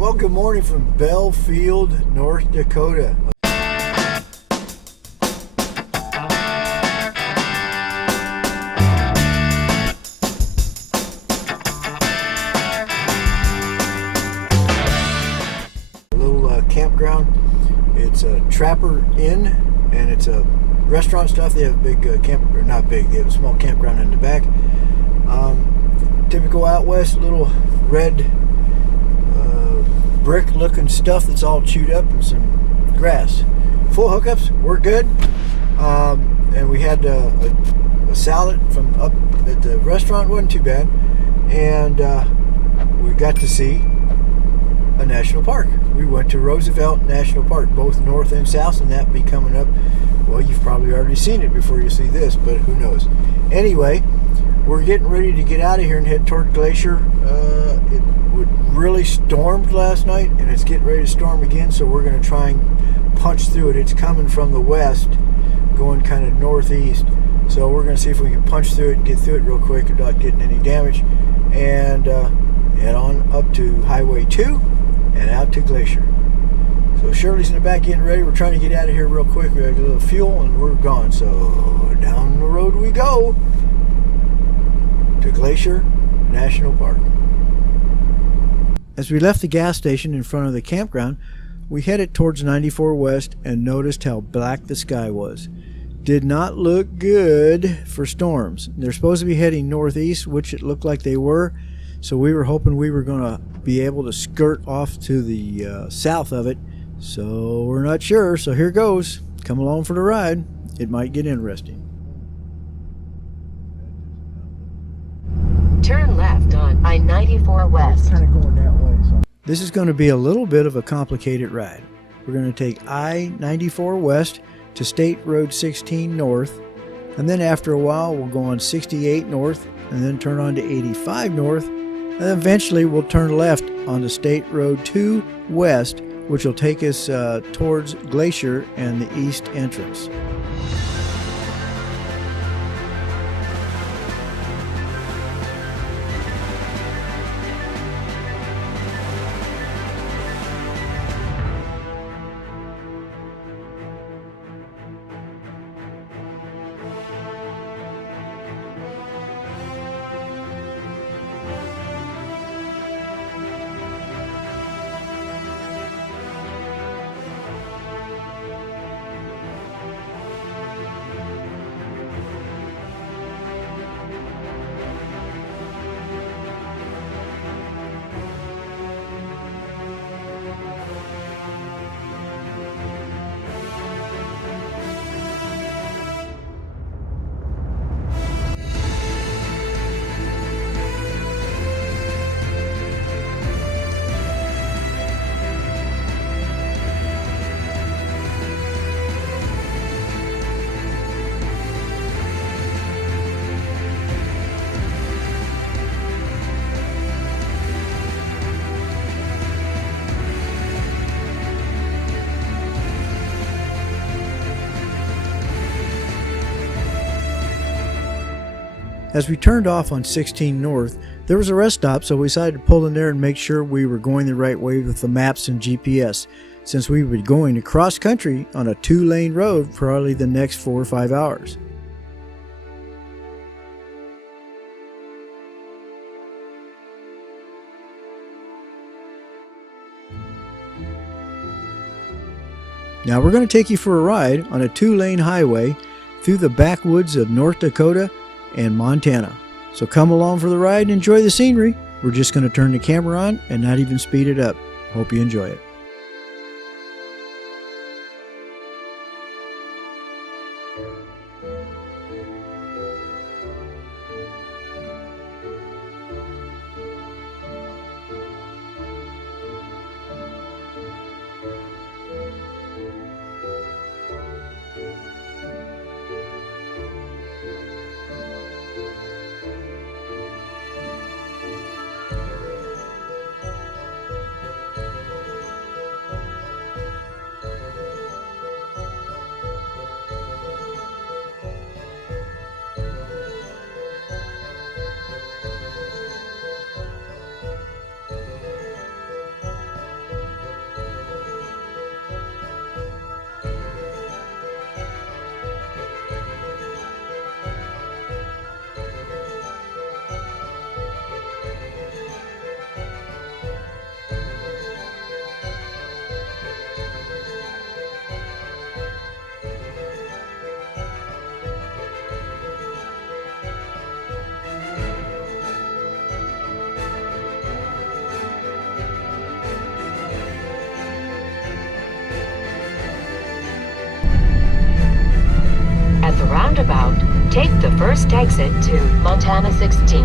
Well, good morning from Belfield, North Dakota. A little campground. It's a Trapper Inn, and it's a restaurant stuff. They have a big or not big, they have a small campground in the back. Typical out west, little red brick looking stuff that's all chewed up and some grass. Full hookups, we're good. And we had a salad from up at the restaurant, wasn't too bad. And we got to see a national park. We went to Roosevelt National Park, both north and south, and that be coming up. Well, you've probably already seen it before you see this, but who knows. Anyway, we're getting ready to get out of here and head toward Glacier. It really stormed last night, and it's getting ready to storm again, so we're going to try and punch through it. It's coming from the west, going kind of northeast, so we're going to see if we can punch through it and get through it real quick without getting any damage, and head on up to Highway 2 and out to Glacier. So Shirley's in the back getting ready. We're trying to get out of here real quick. We have a little fuel and we're gone. So down the road we go to Glacier National Park. As we left the gas station in front of the campground, we headed towards 94 West and noticed how black the sky was. Did not look good for storms. They're supposed to be heading northeast, which it looked like they were. So we were hoping we were going to be able to skirt off to the south of it. So we're not sure. So here goes. Come along for the ride. It might get interesting. Turn left on I-94 West. Kind of going that way. So. This is going to be a little bit of a complicated ride. We're going to take I-94 West to State Road 16 North, and then after a while we'll go on 68 North, and then turn on to 85 North, and then eventually we'll turn left onto State Road 2 West, which will take us towards Glacier and the east entrance. As we turned off on 16 North, there was a rest stop, so we decided to pull in there and make sure we were going the right way with the maps and GPS, since we would be going across country on a 2-lane road for probably the next 4 or 5 hours. Now we're going to take you for a ride on a 2-lane highway through the backwoods of North Dakota and Montana. So come along for the ride and enjoy the scenery. We're just going to turn the camera on and not even speed it up. Hope you enjoy it. roundabout, take the first exit to Montana 16.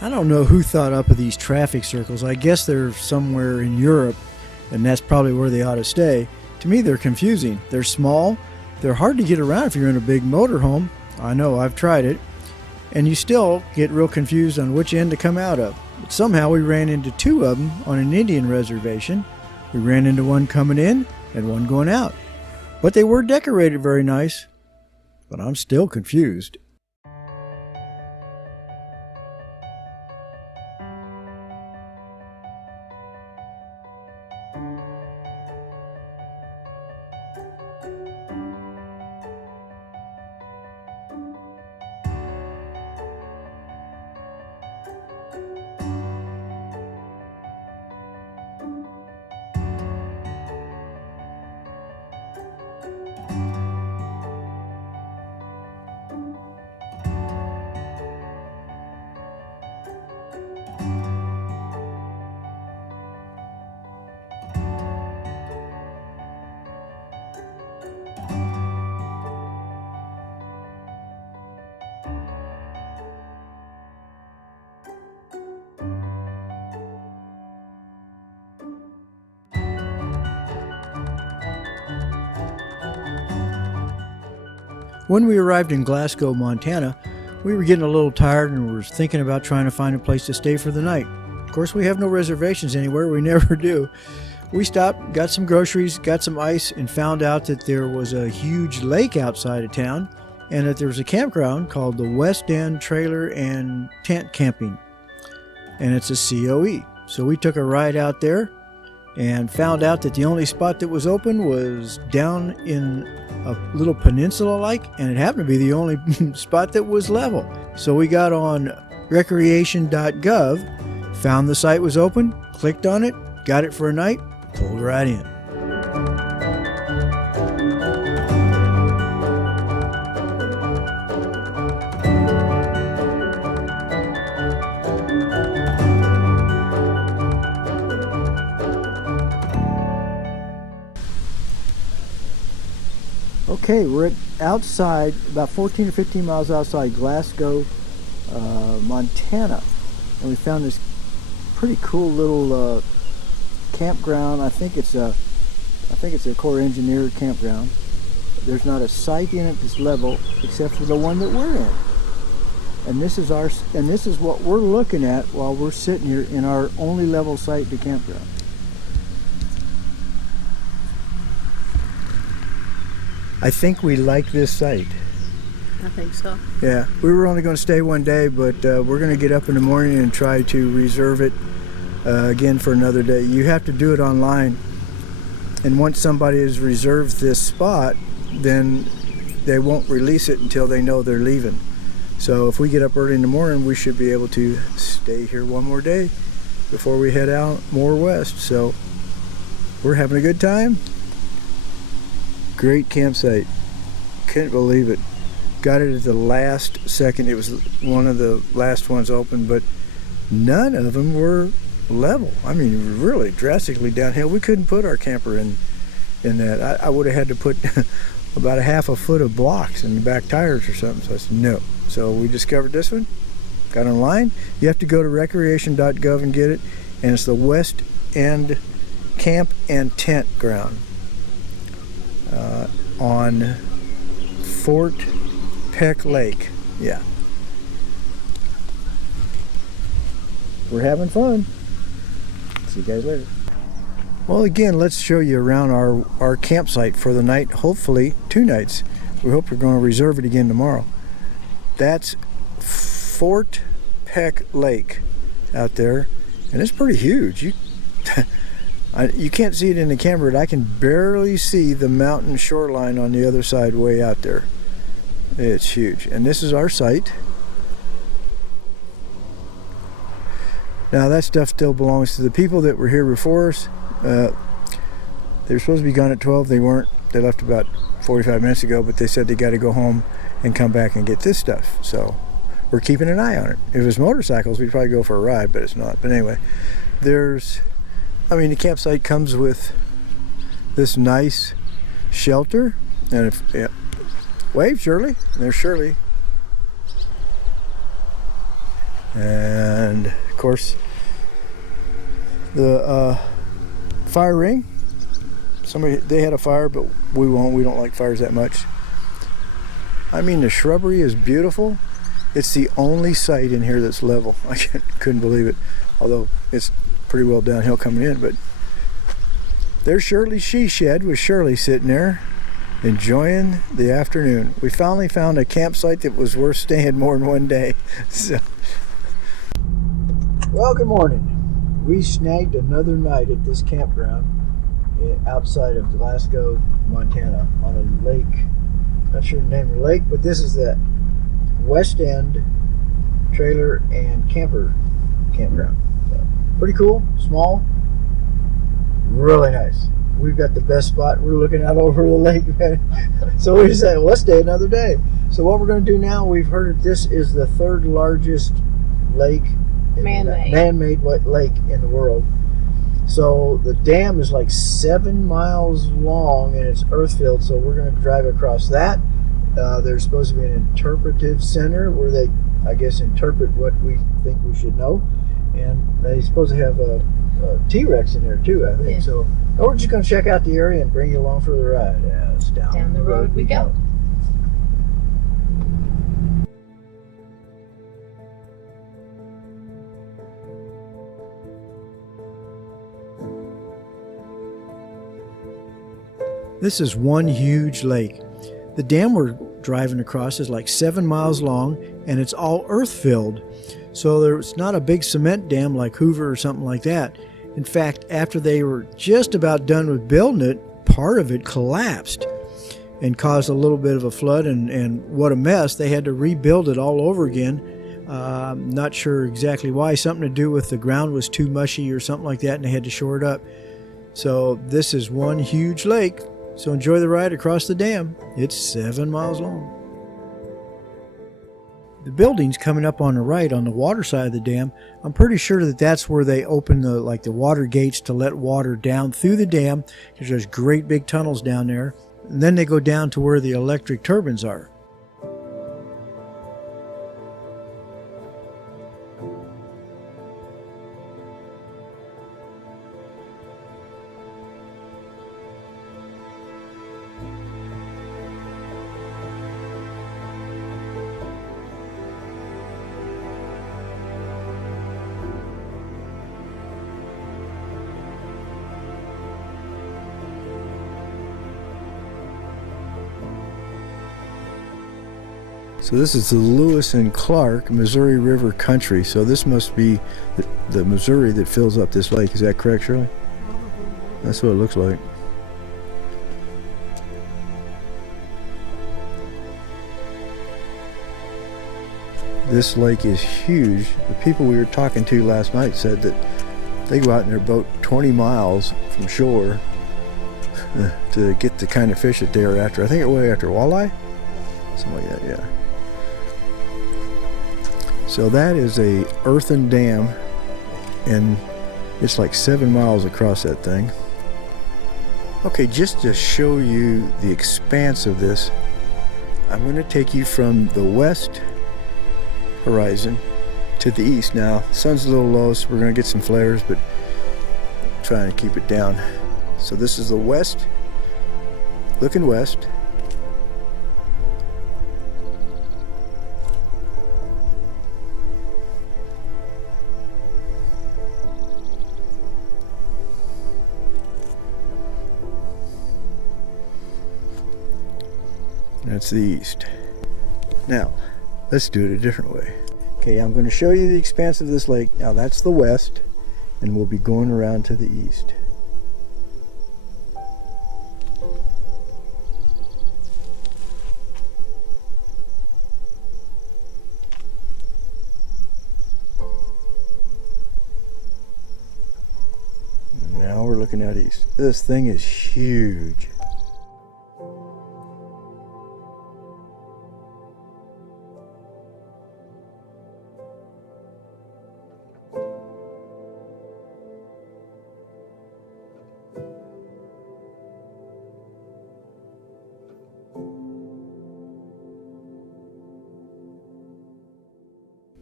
I don't know who thought up of these traffic circles. I guess they're somewhere in Europe, and that's probably where they ought to stay. To me, they're confusing. They're small. They're hard to get around if you're in a big motorhome. I know, I've tried it. And you still get real confused on which end to come out of. But somehow we ran into two of them on an Indian reservation. We ran into one coming in and one going out. But they were decorated very nice. But I'm still confused. When we arrived in Glasgow, Montana, we were getting a little tired and were thinking about trying to find a place to stay for the night. Of course, we have no reservations anywhere. We never do. We stopped, got some groceries, got some ice, and found out that there was a huge lake outside of town and that there was a campground called the West End Trailer and Tent Camping. And it's a COE. So we took a ride out there and found out that the only spot that was open was down in a little peninsula-like, and it happened to be the only spot that was level. So we got on recreation.gov, found the site was open, clicked on it, got it for a night, pulled right in. Okay, we're outside, about 14 or 15 miles outside Glasgow, Montana, and we found this pretty cool little campground. I think it's a Corps Engineer campground. There's not a site in it that's level except for the one that we're in, and this is what we're looking at while we're sitting here in our only level site to campground. I think we like this site. I think so. Yeah, we were only going to stay one day, but we're going to get up in the morning and try to reserve it again for another day. You have to do it online, and once somebody has reserved this spot, then they won't release it until they know they're leaving. So if we get up early in the morning, we should be able to stay here one more day before we head out more west. So we're having a good time. Great campsite. Couldn't believe it. Got it at the last second. It was one of the last ones open, but none of them were level. I mean, really drastically downhill. We couldn't put our camper in that. I would have had to put about a half a foot of blocks in the back tires or something. So I said no. So we discovered this one. Got online. You have to go to recreation.gov and get it, and it's the West End Camp and Tent Ground. On Fort Peck Lake. Yeah. We're having fun. See you guys later. Well, again, let's show you around our campsite for the night, hopefully 2 nights. We hope we're going to reserve it again tomorrow. That's Fort Peck Lake out there, and it's pretty huge. You can't see it in the camera, but I can barely see the mountain shoreline on the other side way out there. It's huge. And this is our site. Now that stuff still belongs to the people that were here before us. They were supposed to be gone at 12. They weren't. They left about 45 minutes ago, but they said they got to go home and come back and get this stuff. So we're keeping an eye on it. If it was motorcycles, we'd probably go for a ride, but it's not. But anyway, the campsite comes with this nice shelter. And wave, Shirley. There's Shirley. And of course, the fire ring. They had a fire, but we won't. We don't like fires that much. I mean, the shrubbery is beautiful. It's the only site in here that's level. I couldn't believe it. Although it's pretty well downhill coming in. But there's Shirley's she shed with Shirley sitting there enjoying the afternoon. We finally found a campsite that was worth staying more than one day. So, well, good morning. We snagged another night at this campground outside of Glasgow, Montana, on a lake. Not sure the name of the lake, but this is the West End trailer and camper campground. So, pretty cool, small, really nice. We've got the best spot. We're looking out over the lake, man. So we decided, let's stay another day. So what we're going to do now, we've heard this is the third largest lake, man-made lake in the world. So the dam is like 7 miles long and it's earth-filled. So we're going to drive across that. There's supposed to be an interpretive center where they, I guess, interpret what we think we should know. And they're supposed to have a T-Rex in there too, I think. Yeah. So we're just going to check out the area and bring you along for the ride as down the road we go. This is one huge lake. The dam we're driving across is like 7 miles long and it's all earth filled. So there's not a big cement dam like Hoover or something like that. In fact, after they were just about done with building it, part of it collapsed and caused a little bit of a flood, and what a mess. They had to rebuild it all over again. Not sure exactly why. Something to do with the ground was too mushy or something like that, and they had to shore it up. So this is one huge lake. So enjoy the ride across the dam. It's 7 miles long. The buildings coming up on the right on the water side of the dam, I'm pretty sure that that's where they open the water gates to let water down through the dam, because there's great big tunnels down there. And then they go down to where the electric turbines are. So this is the Lewis and Clark Missouri River country. So this must be the Missouri that fills up this lake. Is that correct, Shirley? That's what it looks like. This lake is huge. The people we were talking to last night said that they go out in their boat 20 miles from shore to get the kind of fish that they are after. I think they're after walleye? Something like that, yeah. So that is a earthen dam, and it's like 7 miles across that thing. Okay, just to show you the expanse of this, I'm going to take you from the west horizon to the east. Now, the sun's a little low, so we're going to get some flares, but I'm trying to keep it down. So this is the west, looking west. That's the east. Now, let's do it a different way. Okay, I'm going to show you the expanse of this lake. Now, that's the west, and we'll be going around to the east. And now we're looking out east. This thing is huge. 7 miles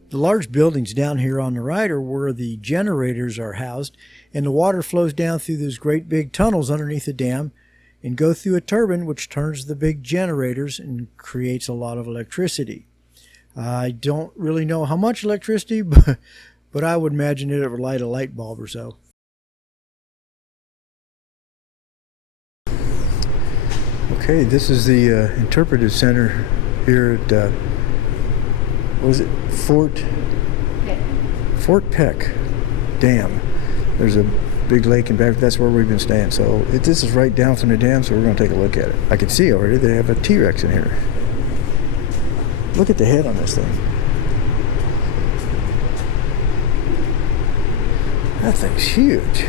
The large buildings down here on the right are where the generators are housed, and the water flows down through those great big tunnels underneath the dam and go through a turbine which turns the big generators and creates a lot of electricity. I don't really know how much electricity, but I would imagine it would light a light bulb or so. Okay, this is the interpretive center here at what was it? Fort Peck Dam. There's a big lake in back. That's where we've been staying. So this is right down from the dam, so we're going to take a look at it. I can see already they have a T-Rex in here. Look at the head on this thing. That thing's huge.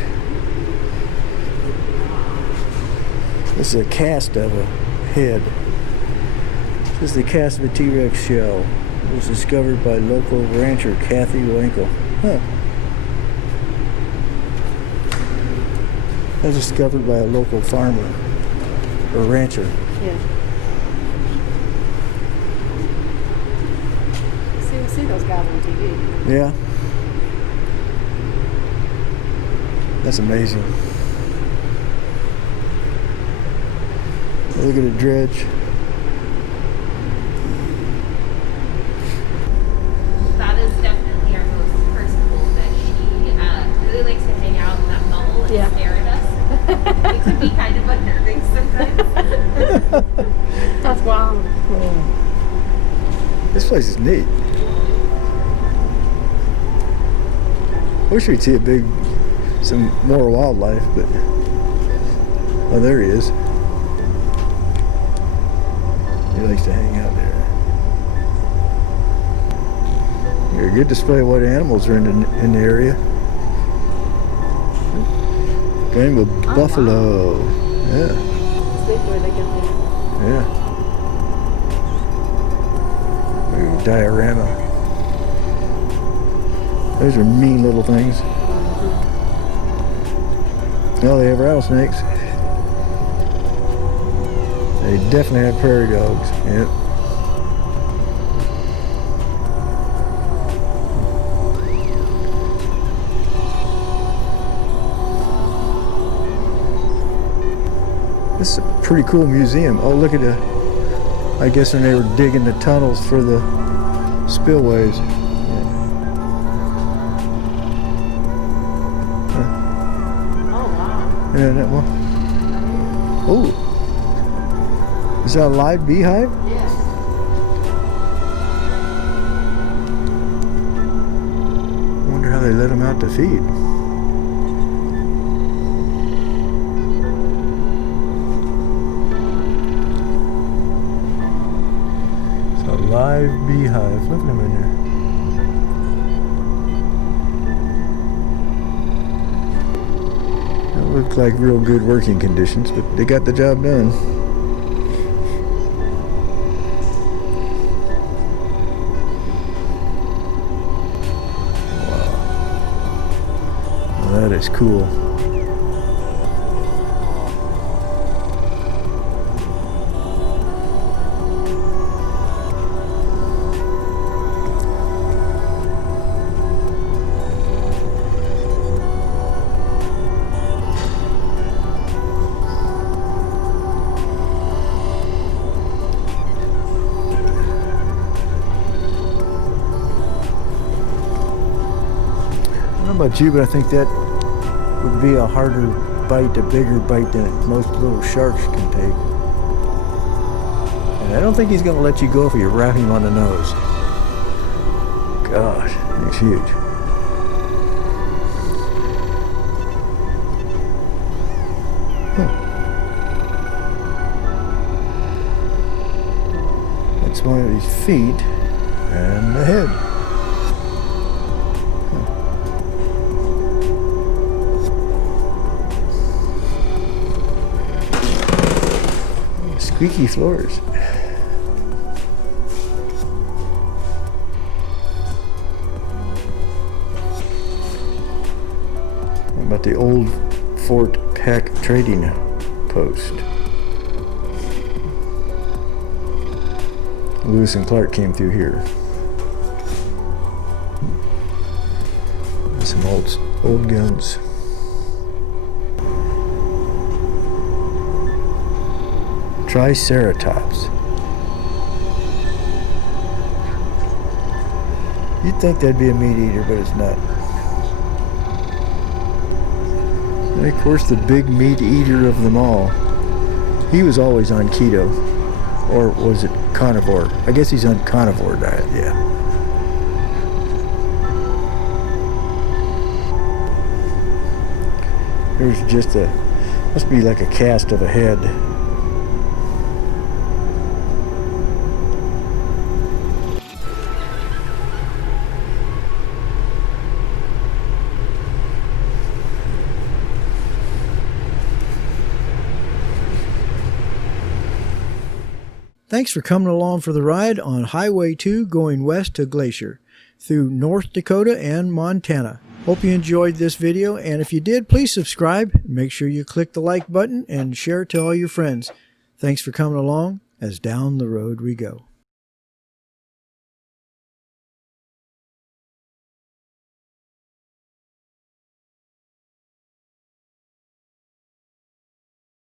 This is a cast of a head. This is the cast of a T-Rex shell. It was discovered by local rancher Kathy Winkle. Huh. It was discovered by a local farmer or rancher. Yeah. We see those guys on TV. Yeah. That's amazing. Look at the dredge. That is definitely our most personable, that she really likes to hang out in that bubble and stare at us. It can be kind of unnerving sometimes. That's wild. This place is neat. I wish we'd see some more wildlife, but oh, there he is. He likes to hang out there. There's a good display of what animals are in the area. Rainbow buffalo. Wow. Yeah. See where they get Yeah. Ooh, diorama. Those are mean little things. Oh, they have rattlesnakes. They definitely have prairie dogs. Yep. This is a pretty cool museum. Oh, look at I guess when they were digging the tunnels for the spillways. Yeah, that one. Oh, is that a live beehive? Yeah. I wonder how they let them out to feed. It's a live beehive. Look at them in there. Look like real good working conditions, but they got the job done. Wow. Well, that is cool. I don't know about you, but I think that would be a harder bite, a bigger bite than most little sharks can take. And I don't think he's going to let you go if you wrap him on the nose. Gosh, he's huge. Huh. That's one of his feet and the head. Squeaky floors. What about the old Fort Peck trading post? Lewis and Clark came through here. old guns. Triceratops. You'd think that'd be a meat eater, but it's not. And of course, the big meat eater of them all. He was always on keto. Or was it carnivore? I guess he's on carnivore diet, yeah. There's just a, must be like a cast of a head. Thanks for coming along for the ride on Highway 2 going west to Glacier through North Dakota and Montana. Hope you enjoyed this video, and if you did, please subscribe. Make sure you click the like button and share it to all your friends. Thanks for coming along as down the road we go.